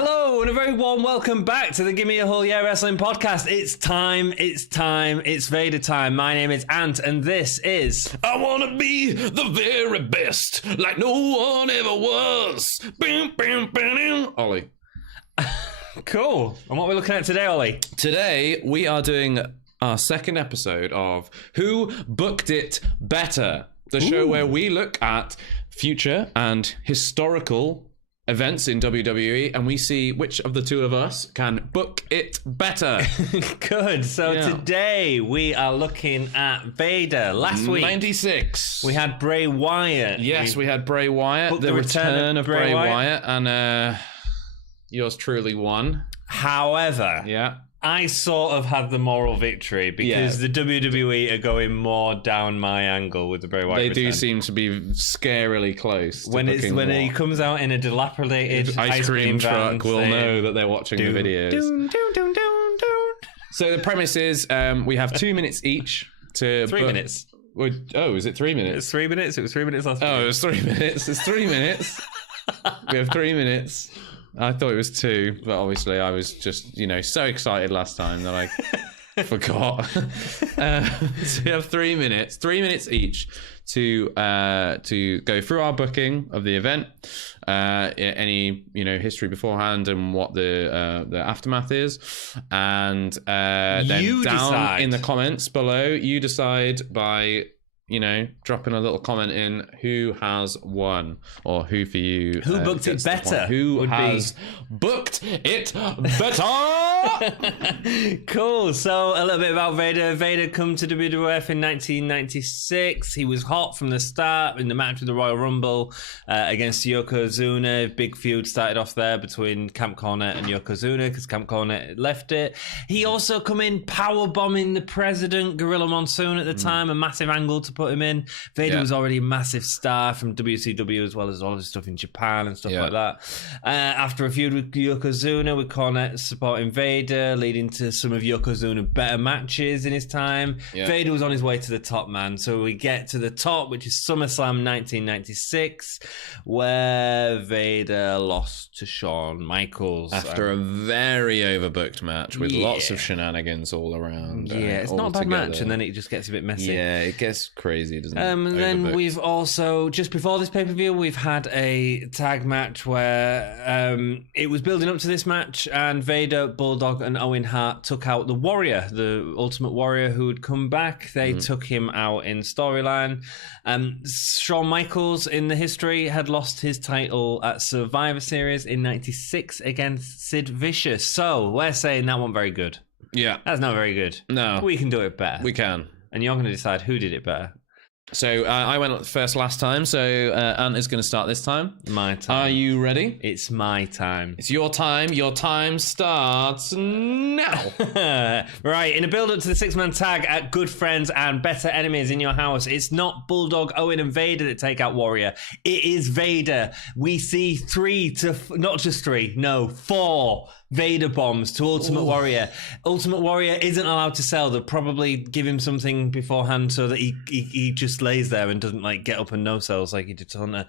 Hello and a very warm welcome back to the Gimme a Whole Year Wrestling podcast. It's Vader time. My name is Ant and this is... I wanna be the very best, like no one ever was. Bam, bam, bam. Ollie. Cool. And what are we looking at today, Ollie? Today we are doing our second episode of Who Booked It Better? The show where we look at future and historical events in WWE and we see which of the two of us can book it better. Good. So today we are looking at Vader. Last week 96 we had Bray Wyatt. Yes, we had Bray Wyatt, the return of Bray Wyatt, and yours truly won. However, I sort of had the moral victory because the WWE are going more down my angle with the Bray Wyatt. They return. do seem to be scarily close. When he comes out in a dilapidated ice cream truck, we'll know that they're watching the videos. So the premise is we have 2 minutes each to 3 minutes. Oh, is it 3 minutes? It's 3 minutes. It was 3 minutes last week. Oh, it was 3 minutes. It's 3 minutes. We have 3 minutes. I thought it was 2, but obviously I was just, so excited last time that I forgot. So we have 3 minutes, 3 minutes each to go through our booking of the event, any history beforehand and what the aftermath is, and then you down decide. In the comments below, you decide by dropping a little comment in who has won or who for you. Who booked it better? Who has booked it better? Cool. So a little bit about Vader. Vader come to WWF in 1996. He was hot from the start in the match with the Royal Rumble against Yokozuna. Big feud started off there between Camp Cornette and Yokozuna because Camp Cornette left it. He also come in power bombing the president, Gorilla Monsoon at the time, a massive angle to put him in. Vader was already a massive star from WCW as well as all his stuff in Japan and stuff like that. After a feud with Yokozuna, with Cornette supporting Vader, leading to some of Yokozuna better matches in his time. Vader was on his way to the top, man. So we get to the top, which is SummerSlam 1996, where Vader lost to Shawn Michaels. After a very overbooked match with lots of shenanigans all around. It's not a bad match, and then it just gets a bit messy. Yeah, it gets crazy, doesn't it? And then we've also, just before this pay-per-view, we've had a tag match where it was building up to this match, and Vader, Bulldog, and Owen Hart took out the Warrior, the Ultimate Warrior, who had come back. They took him out in storyline. Shawn Michaels, in the history, had lost his title at Survivor Series in 96 against Sid Vicious. So we're saying that wasn't very good. Yeah. That's not very good. No. We can do it better. We can. And you're going to decide who did it better. So I went first last time, so Ant is going to start this time. My time. Are you ready? It's my time. It's your time. Your time starts now. Right, in a build-up to the six-man tag at Good Friends and Better Enemies in your house, it's not Bulldog, Owen, and Vader that take out Warrior. It is Vader. We see 4 Vader bombs to Ultimate Warrior. Ultimate Warrior isn't allowed to sell. They'll probably give him something beforehand so that he just lays there and doesn't get up and no sells like he did to Hunter.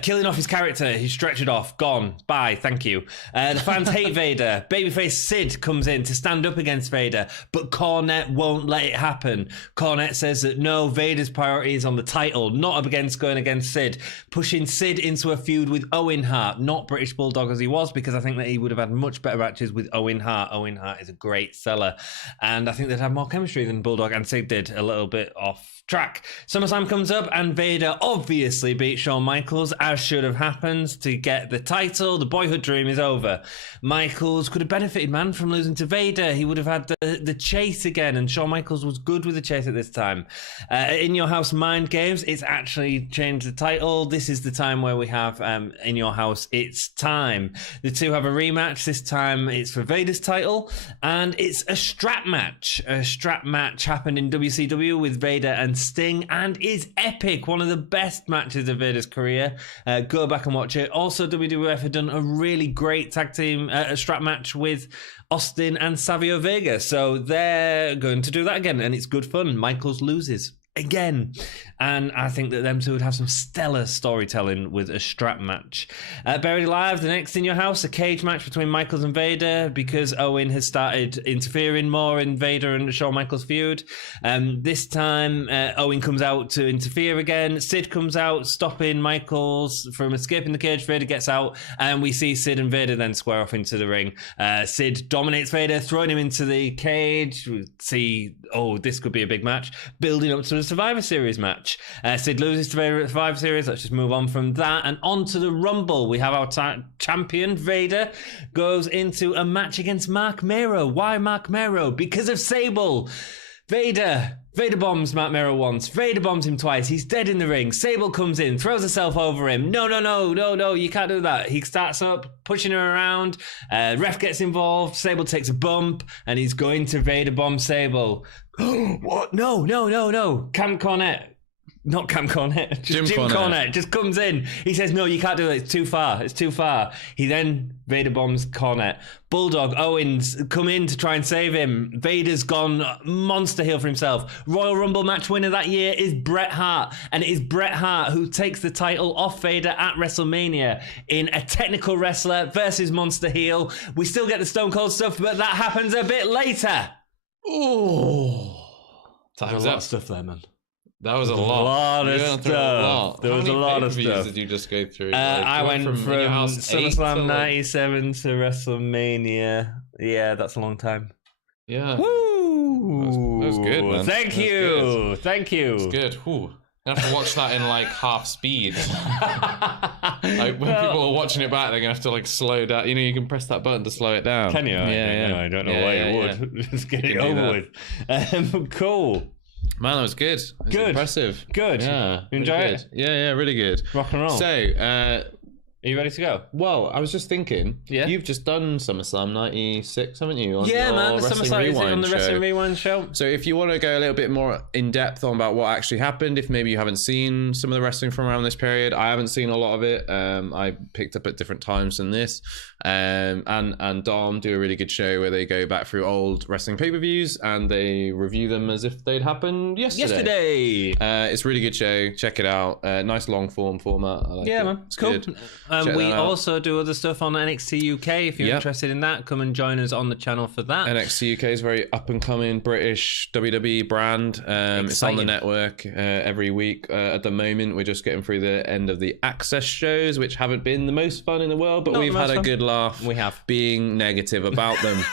Killing off his character. He's stretched it off. Gone. Bye. Thank you. The fans hate Vader. Babyface Sid comes in to stand up against Vader, but Cornette won't let it happen. Cornette says that no, Vader's priority is on the title, not going against Sid, pushing Sid into a feud with Owen Hart, not British Bulldog as he was, because I think that he would have had much better matches with Owen Hart. Owen Hart is a great seller, and I think they'd have more chemistry than Bulldog and Sid did. A little bit off track. SummerSlam comes up and Vader obviously beat Shawn Michaels, as should have happened, to get the title. The boyhood dream is over. Michaels could have benefited, man, from losing to Vader. He would have had the chase again, and Shawn Michaels was good with the chase at this time. In Your House Mind Games, it's actually changed the title. This is the time where we have In Your House It's Time. The two have a rematch. This time it's for Vader's title, and it's a strap match. A strap match happened in WCW with Vader and Sting, and is epic. One of the best matches of Vader's career. Go back and watch it. Also, WWF had done a really great tag team strap match with Austin and Savio Vega, so they're going to do that again, and it's good fun. Michaels loses. again. And I think that them two would have some stellar storytelling with a strap match. Buried Alive, the next In Your House, a cage match between Michaels and Vader because Owen has started interfering more in Vader and Shawn Michaels feud. This time, Owen comes out to interfere again. Sid comes out, stopping Michaels from escaping the cage. Vader gets out, and we see Sid and Vader then square off into the ring. Sid dominates Vader, throwing him into the cage. We see, this could be a big match, building up to the Survivor Series match. Sid loses to Vader at Survivor Series. Let's just move on from that and on to the Rumble. We have our champion, Vader, goes into a match against Mark Mero. Why Mark Mero? Because of Sable. Vader bombs Mark Mero once. Vader bombs him twice. He's dead in the ring. Sable comes in, throws herself over him. No, you can't do that. He starts up, pushing her around. Ref gets involved. Sable takes a bump, and he's going to Vader bomb Sable. What? No. Cam Cornette. Not Cam Cornette. Jim Cornette just comes in. He says, no, you can't do it. It's too far. He then Vader bombs Cornette. Bulldog, Owens come in to try and save him. Vader's gone monster heel for himself. Royal Rumble match winner that year is Bret Hart. And it is Bret Hart who takes the title off Vader at WrestleMania in a technical wrestler versus monster heel. We still get the Stone Cold stuff, but that happens a bit later. Oh. There's a lot of stuff there, man. That was a lot of stuff. There was a lot of stuff. Did you just go through? I went from SummerSlam 97 to WrestleMania. Yeah, that's a long time. Yeah. Woo! That was good, man. Thank you. It's good. Whew. I have to watch that in like half speed. Like when people are watching it back, they're gonna have to like slow down. You know, you can press that button to slow it down. Can you? Yeah. I don't know why you would. Just get it over with. Cool. Man, that was good. Good. Impressive. Good. Yeah. You enjoy it? Yeah, really good. Rock and roll. So, are you ready to go? Well, I was just thinking, you've just done SummerSlam 96, haven't you? On man, the SummerSlam is on the Wrestling Rewind show. So if you want to go a little bit more in depth on about what actually happened, if maybe you haven't seen some of the wrestling from around this period, I haven't seen a lot of it. I picked up at different times than this. And Dom do a really good show where they go back through old wrestling pay-per-views and they review them as if they'd happened yesterday. It's a really good show. Check it out. Nice long form format. I like it. Man, it's cool. We also do other stuff on NXT UK. If you're interested in that, come and join us on the channel for that. NXT UK is a very up-and-coming British WWE brand. It's on the network every week. At the moment, we're just getting through the end of the Access shows, which haven't been the most fun in the world, but we've had a good laugh. We have. Being negative about them.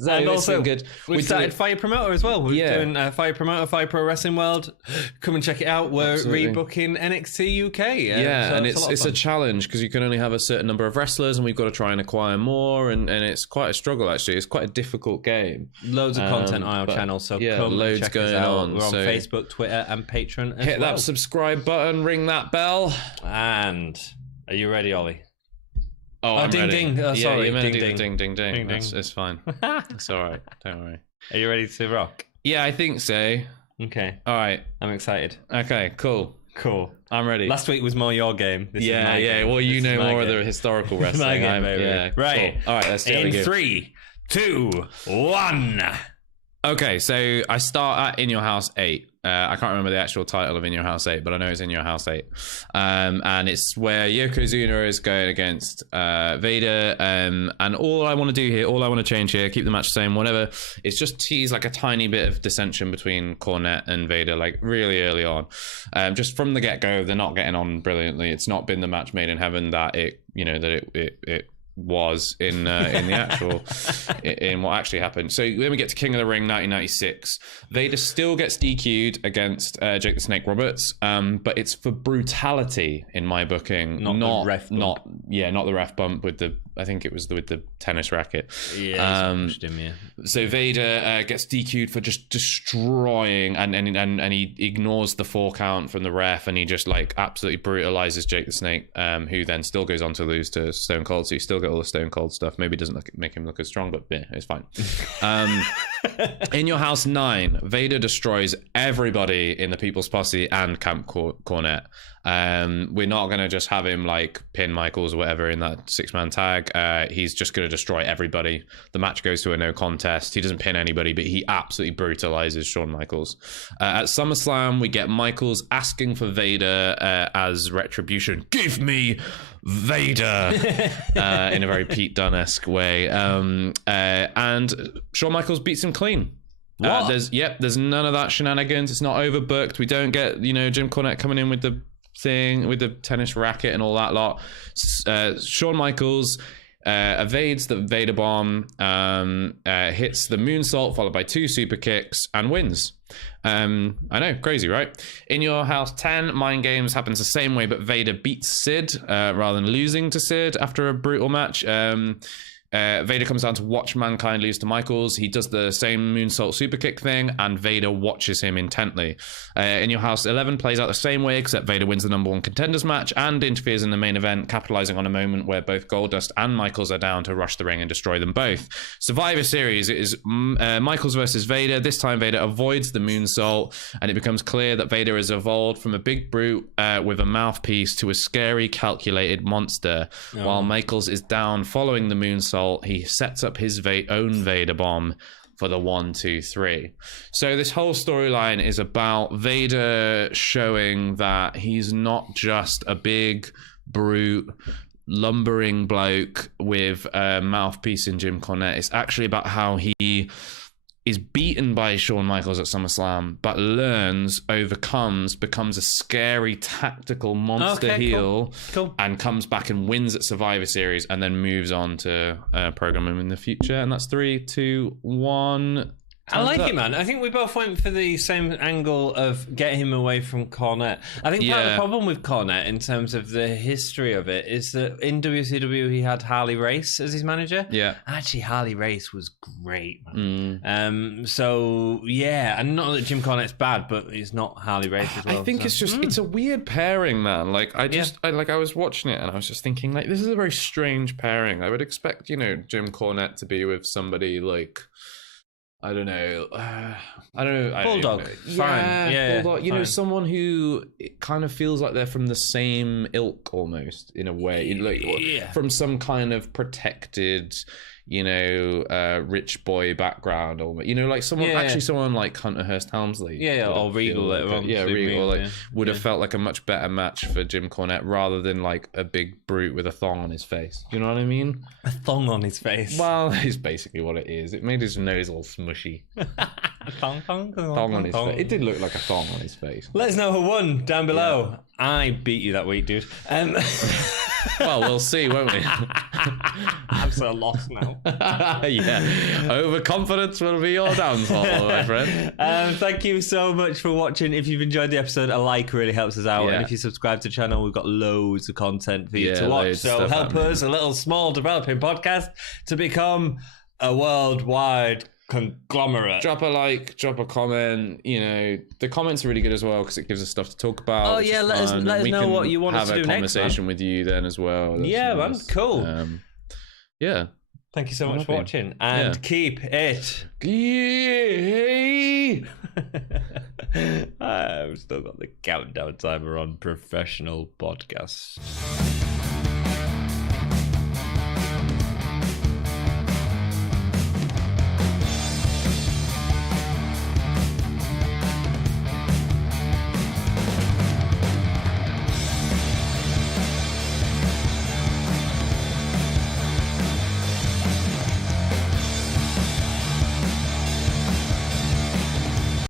So and also, good. We started Fire Promoter as well. We're doing Fire Promoter, Fire Pro Wrestling World. Come and check it out. We're rebooking NXT UK. And it's a challenge because you can only have a certain number of wrestlers and we've got to try and acquire more. And it's quite a struggle, actually. It's quite a difficult game. Loads of content on our channel. So come loads and check going us out. on. We're on Facebook, Twitter, and Patreon as hit that subscribe button, ring that bell. And are you ready, Ollie? I'm ding ready. ding. Sorry, you meant to do ding. ding. It's fine. It's all right. Don't worry. Are you ready to rock? Yeah, I think so. Okay. All right. I'm excited. Okay, cool. I'm ready. Last week was more your game. This is my game. Well, you know more of the historical wrestling. My game, baby. Yeah, right. Cool. All right, let's do it. In 3, 2, 1. Okay, so I start at In Your House 8. I can't remember the actual title of In Your House 8, but I know it's In Your House 8. And it's where Yokozuna is going against Vader. And all I want to do here, all I want to change here, keep the match the same, whatever, it's just tease like a tiny bit of dissension between Cornette and Vader, like really early on. Just from the get-go, they're not getting on brilliantly. It's not been the match made in heaven that it was in the actual in what actually happened. So then we get to King of the Ring 1996. Vader still gets DQ'd against Jake the Snake Roberts, but it's for brutality in my booking, not the ref bump. Not the ref bump with the, I think it was with the tennis racket. So Vader gets DQ'd for just destroying, and he ignores the 4 count from the ref, and he just like absolutely brutalizes Jake the Snake, who then still goes on to lose to Stone Cold. So you still get all the Stone Cold stuff. Maybe it doesn't make him look as strong, but yeah, it's fine. In Your House 9, Vader destroys everybody in the People's Posse and Camp Cornette. We're not going to just have him like pin Michaels or whatever in that 6-man tag. He's just going to destroy everybody. The match goes to a no contest. He doesn't pin anybody, but he absolutely brutalizes Shawn Michaels. At SummerSlam, we get Michaels asking for Vader as retribution. Give me Vader in a very Pete Dunne-esque way. And Shawn Michaels beats him clean. There's none of that shenanigans. It's not overbooked. We don't get, Jim Cornette coming in with the thing, with the tennis racket and all that lot. Shawn Michaels evades the Vader bomb, hits the moonsault followed by 2 super kicks and wins. I know, crazy, right? In Your House 10, Mind Games happens the same way, but Vader beats Sid rather than losing to Sid after a brutal match. Vader comes down to watch Mankind lose to Michaels. He does the same moonsault superkick thing, and Vader watches him intently. In Your House 11 plays out the same way, except Vader wins the number 1 contenders match and interferes in the main event, capitalizing on a moment where both Goldust and Michaels are down to rush the ring and destroy them both. Survivor Series, it is Michaels versus Vader. This time Vader avoids the moonsault, and it becomes clear that Vader has evolved from a big brute with a mouthpiece to a scary, calculated monster. While Michaels is down following the moonsault, he sets up his own Vader bomb for the 1, 2, 3. So this whole storyline is about Vader showing that he's not just a big brute lumbering bloke with a mouthpiece in Jim Cornette. It's actually about how he is beaten by Shawn Michaels at SummerSlam, but learns, overcomes, becomes a scary tactical monster heel, cool. And comes back and wins at Survivor Series, and then moves on to program him in the future. And that's 3, 2, 1. I like it, man. I think we both went for the same angle of getting him away from Cornette. I think part of the problem with Cornette, in terms of the history of it, is that in WCW he had Harley Race as his manager. Yeah. Actually, Harley Race was great, man. So, yeah, and not that Jim Cornette's bad, but he's not Harley Race as well. I think it's just, it's a weird pairing, man. Like, I was watching it and I was just thinking, like, this is a very strange pairing. I would expect, Jim Cornette to be with somebody like, I don't know. Bulldog. Fine. Yeah. Bulldog. Someone who it kind of feels like they're from the same ilk almost, in a way. From some kind of protected, rich boy background, or like someone like Hunter Hearst Helmsley, or Regal later on. Regal would have felt like a much better match for Jim Cornette rather than like a big brute with a thong on his face. You know what I mean? A thong on his face. Well, it's basically what it is. It made his nose all smushy. Thong on his face. It did look like a thong on his face. Let us know who won down below. Yeah. I beat you that week, dude. Well, we'll see, won't we? I'm so lost now. Overconfidence will be your downfall, my friend. Thank you so much for watching. If you've enjoyed the episode, a like really helps us out. And if you subscribe to the channel, we've got loads of content for you to watch. So help us, a little small developing podcast, to become a worldwide conglomerate. Drop a like, drop a comment. The comments are really good as well because it gives us stuff to talk about. Oh yeah, let us know what you want us to do next. Have a conversation with you then as well. That's man, cool. Thank you so much for watching, and keep it. I've still got the countdown timer on professional podcasts.